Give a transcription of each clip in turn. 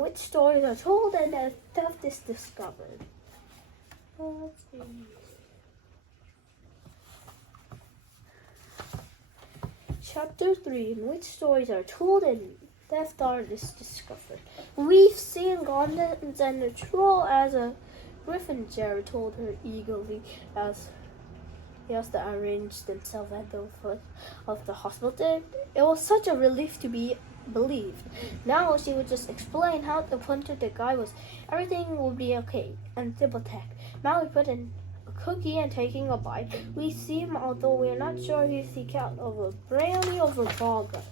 Which stories are told and a theft is discovered. Let's see. Chapter 3, in which stories are told and theft art is discovered. We've seen goblins and a troll as a griffin, Jared told her eagerly as they arranged themselves at the foot of the hospital. It was such a relief to be believed. Now she would just explain how the punter the guy was. Everything would be okay. And Thibault Mallory put in a cookie and taking a bite. We see him, although we're not sure he's the count of a brownie over burger.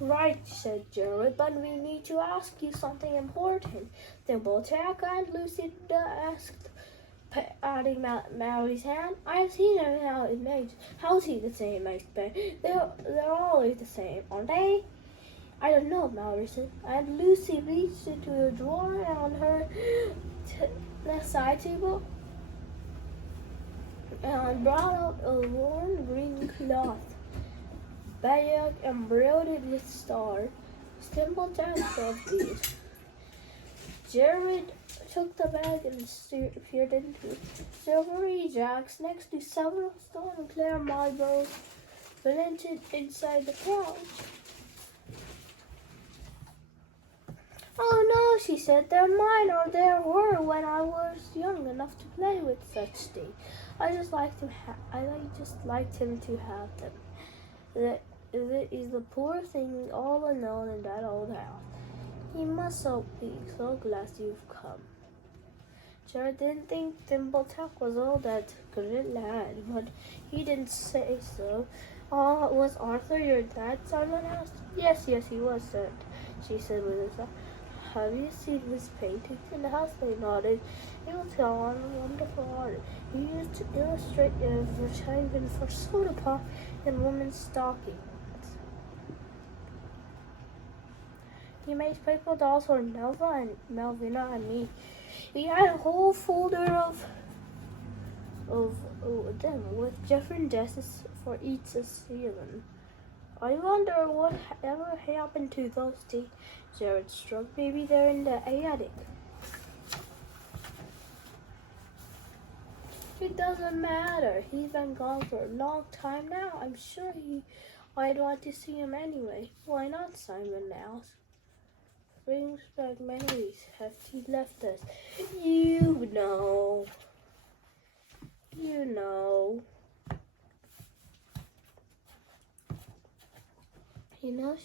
Right, said Jared, but we need to ask you something important. Thibault and Lucinda asked, patting Mallory's hand. I've seen how it makes. How's he the same, I expect? They're always the same, aren't they? I don't know, Mallory said. And Lucy reached into a drawer on her left side table and brought out a worn green cloth bag embroidered with stars. Templeton loved these. Jared took the bag and peered into it. Silvery jacks next to several stone and clear marbles blended inside the pouch. Oh no, she said, they're mine, or there were when I was young enough to play with such things. I just liked him to have them. That is the poor thing all alone in that old house. He must be so glad you've come. Jared didn't think Thimbletuck was all that good a lad, but he didn't say so. Was Arthur your dad? Simon asked. Yes, he was, she said with a sigh. Have you seen his paintings in the house? They nodded. He was a wonderful artist. He used to illustrate advertisements for soda pop and women's stockings. He made paper dolls for Melvina and me. We had a whole folder of them with different dresses for each season. I wonder what ever happened to those things. Jared struck. Maybe they're in the attic. It doesn't matter. He's been gone for a long time now. I'm sure I'd want to see him anyway. Why not? Simon asked. Brings back memories. Have he left us? You know.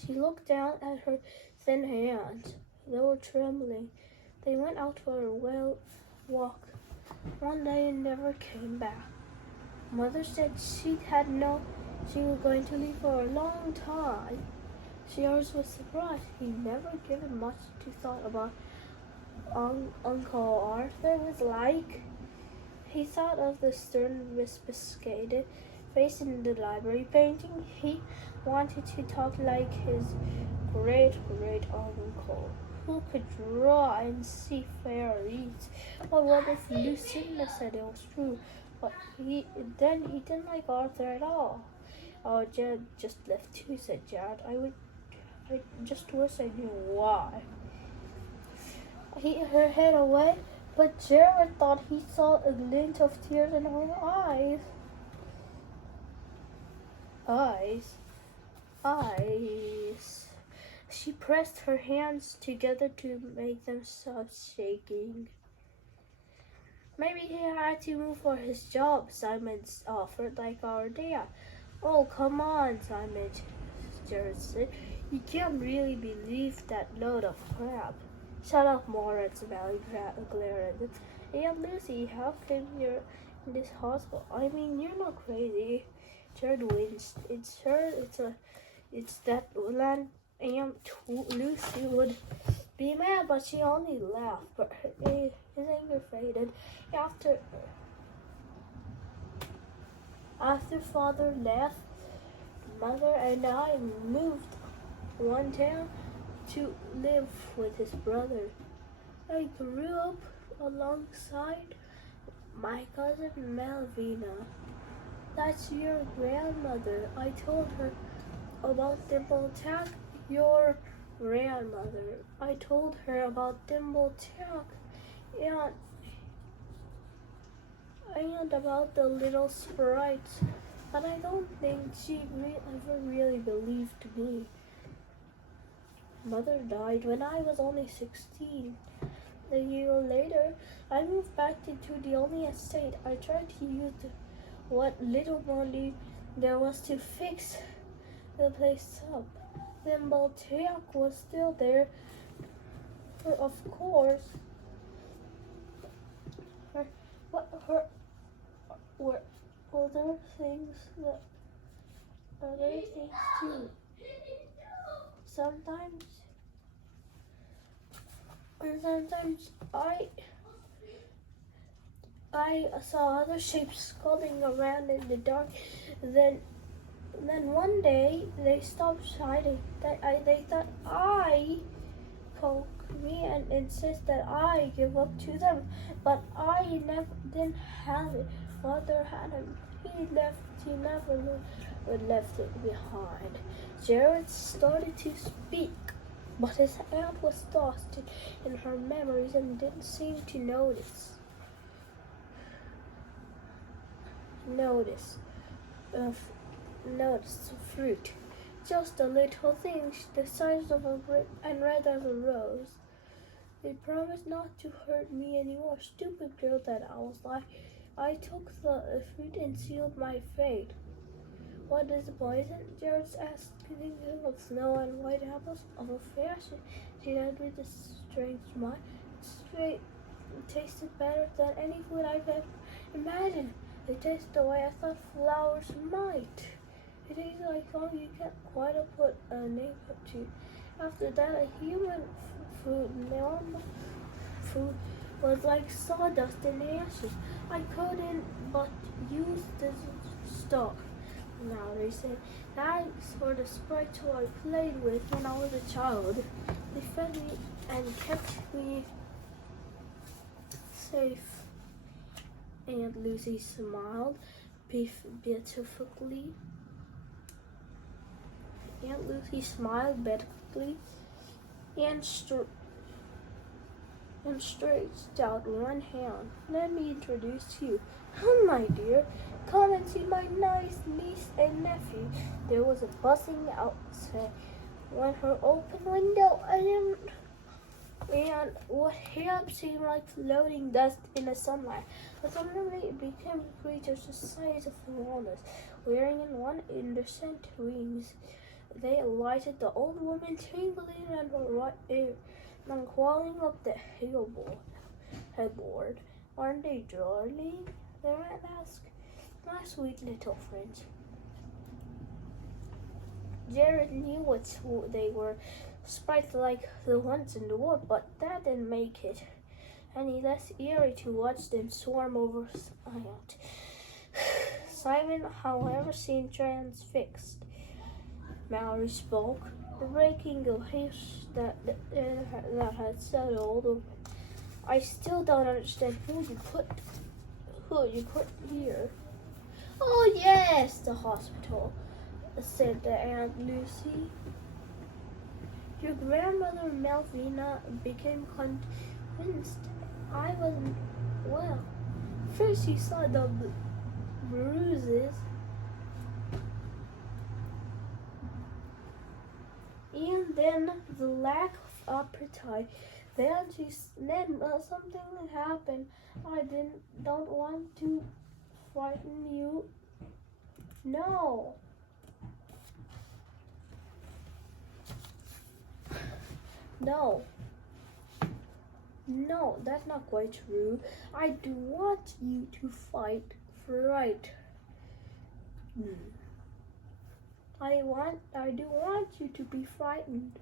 She looked down at her thin hands. They were trembling. They went out for a walk one day and never came back. Mother said she was going to leave for a long time. Shears was surprised. He never given much to thought about Uncle Arthur was like. He thought of the stern, biscuited face in the library painting. He wanted to talk like his great-great-uncle, who could draw and see fairies. But what if Lucinda said it was true? But he didn't like Arthur at all. Oh, Jared just left too, said Jared. I just wish I knew why. He hit her head away, but Jared thought he saw a glint of tears in her eyes. Eyes. She pressed her hands together to make them stop shaking. Maybe he had to move for his job, Simon offered, like our dad. Oh, come on, Simon, Jared said. You can't really believe that load of crap. Shut up, Moritz, Valley glared at him. Aunt Lucy, how come you're in this hospital? I mean, you're not crazy. Jared winced. It's that land Aunt Lucy would be mad, but she only laughed. But his anger faded. After Father left, Mother and I moved one town to live with his brother. I grew up alongside my cousin Melvina. That's your grandmother. I told her about Thimbletuck, your grandmother. I told her about Dimple Tuck and about the little sprites, but I don't think she ever really believed me. Mother died when I was only 16. A year later, I moved back into the only estate. I tried to use what little money there was to fix the place up. Then Baltic was still there, of course. Her were other things too. Sometimes I saw other shapes scuttling around in the dark. Then one day they stopped hiding. They thought I poke me and insist that I give up to them, but I didn't have it. Father had him. He never left it behind. Jared started to speak, but his aunt was lost in her memories and didn't seem to notice fruit. Just a little thing the size of a brick and red as a rose. They promised not to hurt me anymore. Stupid girl that I was like. I took the fruit and sealed my fate. What is the poison? Jared asked, thinking of snow and white apples of a fair. She said with a strange smile. It tasted better than any food I've ever imagined. It tasted the way I thought flowers might. It tasted like something you can't quite put a name to. After that, a human food was like sawdust and ashes. I couldn't but use the stuff. Now they say, thanks for the sprites who I played with when I was a child. They fed me and kept me safe. Aunt Lucy smiled beautifully. Aunt Lucy smiled beautifully and stretched out one hand. Let me introduce you. Come, my dear. Come and see my nice niece and nephew. There was a buzzing outside when her open window and what had seemed like floating dust in the sunlight. But suddenly it became creatures the size of walnuts, wearing one indecent wings. They alighted the old woman tingling and her right ear, and crawling up the headboard. Aren't they darling? Their aunt asked. My sweet little friends. Jared knew what they were, sprites like the ones in the wood, but that didn't make it any less eerie to watch them swarm over Aunt. Simon, however, seemed transfixed. Mallory spoke, breaking a hiss that had settled. I still don't understand who you put here. Oh yes, the hospital, said the Aunt Lucy. Your grandmother Melvina became convinced I wasn't well. First she saw the bruises and then the lack of appetite. Then something happened. I don't want to frighten you. No. No, that's not quite true. I do want you to fight right. I do want you to be frightened.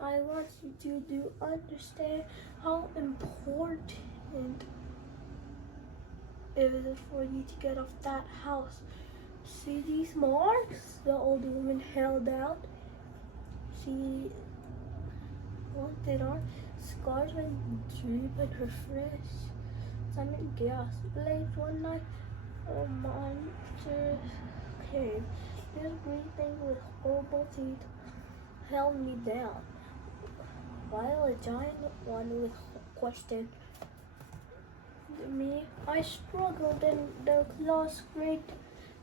I want you to understand how important it is for you to get off that house. See these marks the old woman held out? She wanted our scars and droop in her flesh. Simon gasped. Late one night, a monster came. This green thing with horrible teeth held me down. while a giant one with questioned me. I struggled and the claws scraped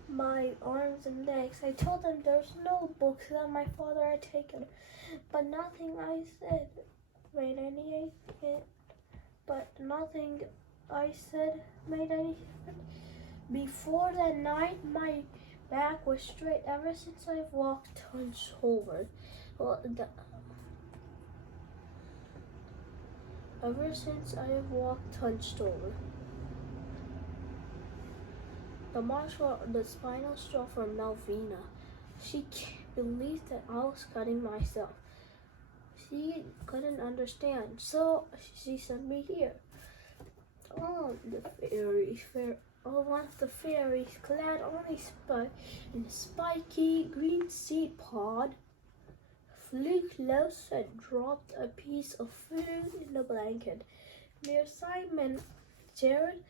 my arms and legs. I told them there's no books that my father had taken, but nothing I said made any difference. Before that night, my back was straight ever since I walked hunched over. Ever since I have walked hunched over. The marks were the spinal straw for Malvina. She can't believe that I was cutting myself. She couldn't understand, so she sent me here. One of the fairies, clad only in a spiky green seed pod, flew close and dropped a piece of food in the blanket. Near Simon, Jared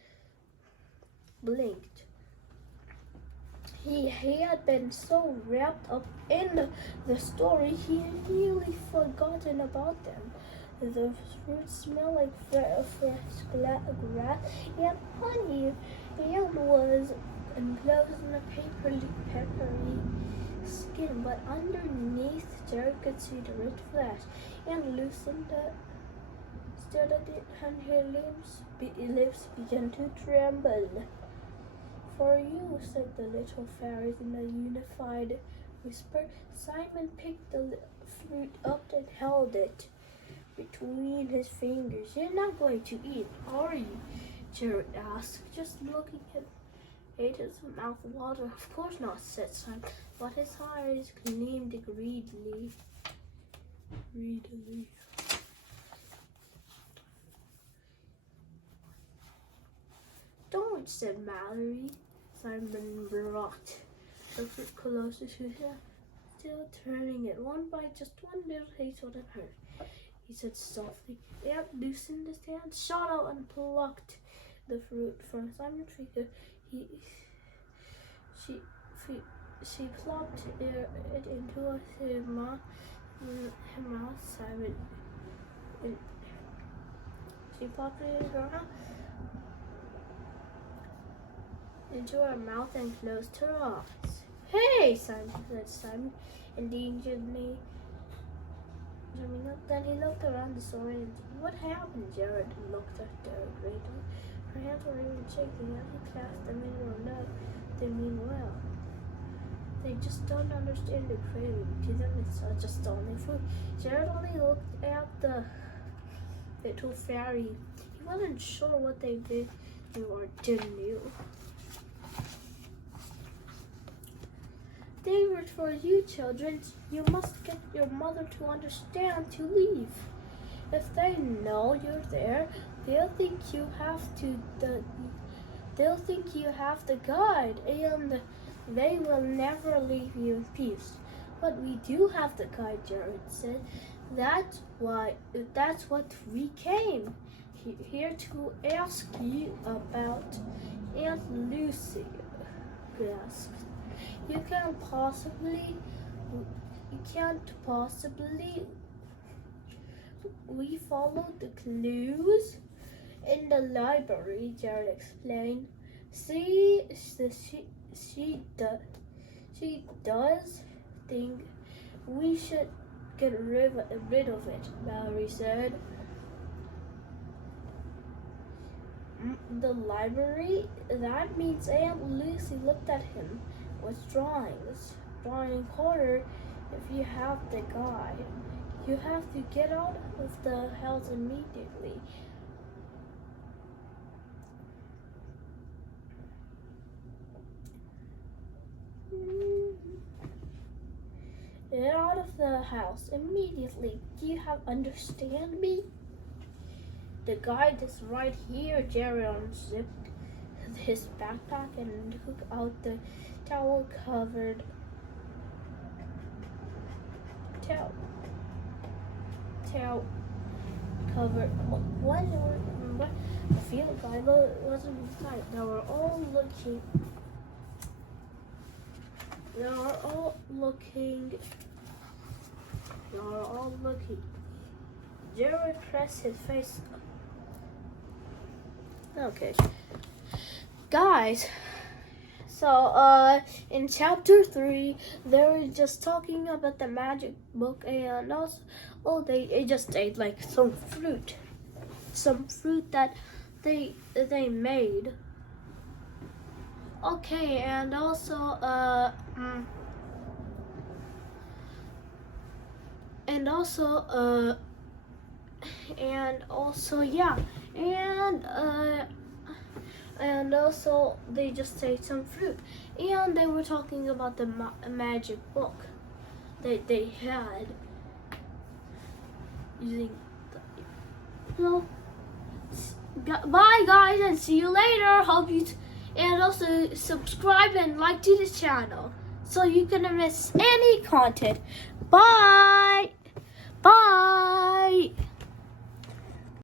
blinked. He had been so wrapped up in the story, he had nearly forgotten about them. The fruit smelled like fresh grass and honey, and was enclosed in a peppery skin, but underneath Jared could see the red flesh, and Lucinda stared at it, and her lips began to tremble. For you, said the little fairies in a unified whisper. Simon picked the fruit up and held it between his fingers. You're not going to eat, are you? Jared asked, just looking at his mouth water. Of course not, said Simon, but his eyes gleamed greedily. Don't, said Mallory. Simon brought the fruit closer to him, still turning it one by just one little taste wouldn't hurt. He said softly. Aunt loosened his hand, shot out and plucked the fruit from Simon's finger. She plopped it into his mouth. Simon. She plopped it in her mouth. Into her mouth and closed her eyes. Hey, said Simon, endangeredly. Then he looked around the store and what happened? Jared looked at her greatly. Her hands were even shaking as he clasped them in her love. They mean well. They just don't understand the craving. To them it's just only food. Jared only looked at the little fairy. He wasn't sure what they did or didn't do. They were for you, children. You must get your mother to understand to leave. If they know you're there, they'll think you have the guide, and they will never leave you in peace. But we do have the guide, Jared said. That's what we came here to ask you about. Aunt Lucy gasped. You can't possibly. We followed the clues in the library, Jared explained. See, she does think we should get rid of it, Mallory said. The library? That means Aunt Lucy looked at him with drawing harder. If you have the guide, you have to get out of the house immediately. Get out of the house immediately. Do you understand me? The guide is right here. Jerry unzipped his backpack and took out the towel covered. What? The field guide wasn't inside. They were all looking. Jerry pressed his face. Okay. Guys, so in chapter 3, they were just talking about the magic book, and also they just ate like some fruit that they made. Okay, and also yeah, and also they just ate some fruit, and they were talking about the magic book that they had using bye guys, and see you later. Hope you and also subscribe and like to this channel so you can miss any content. Bye.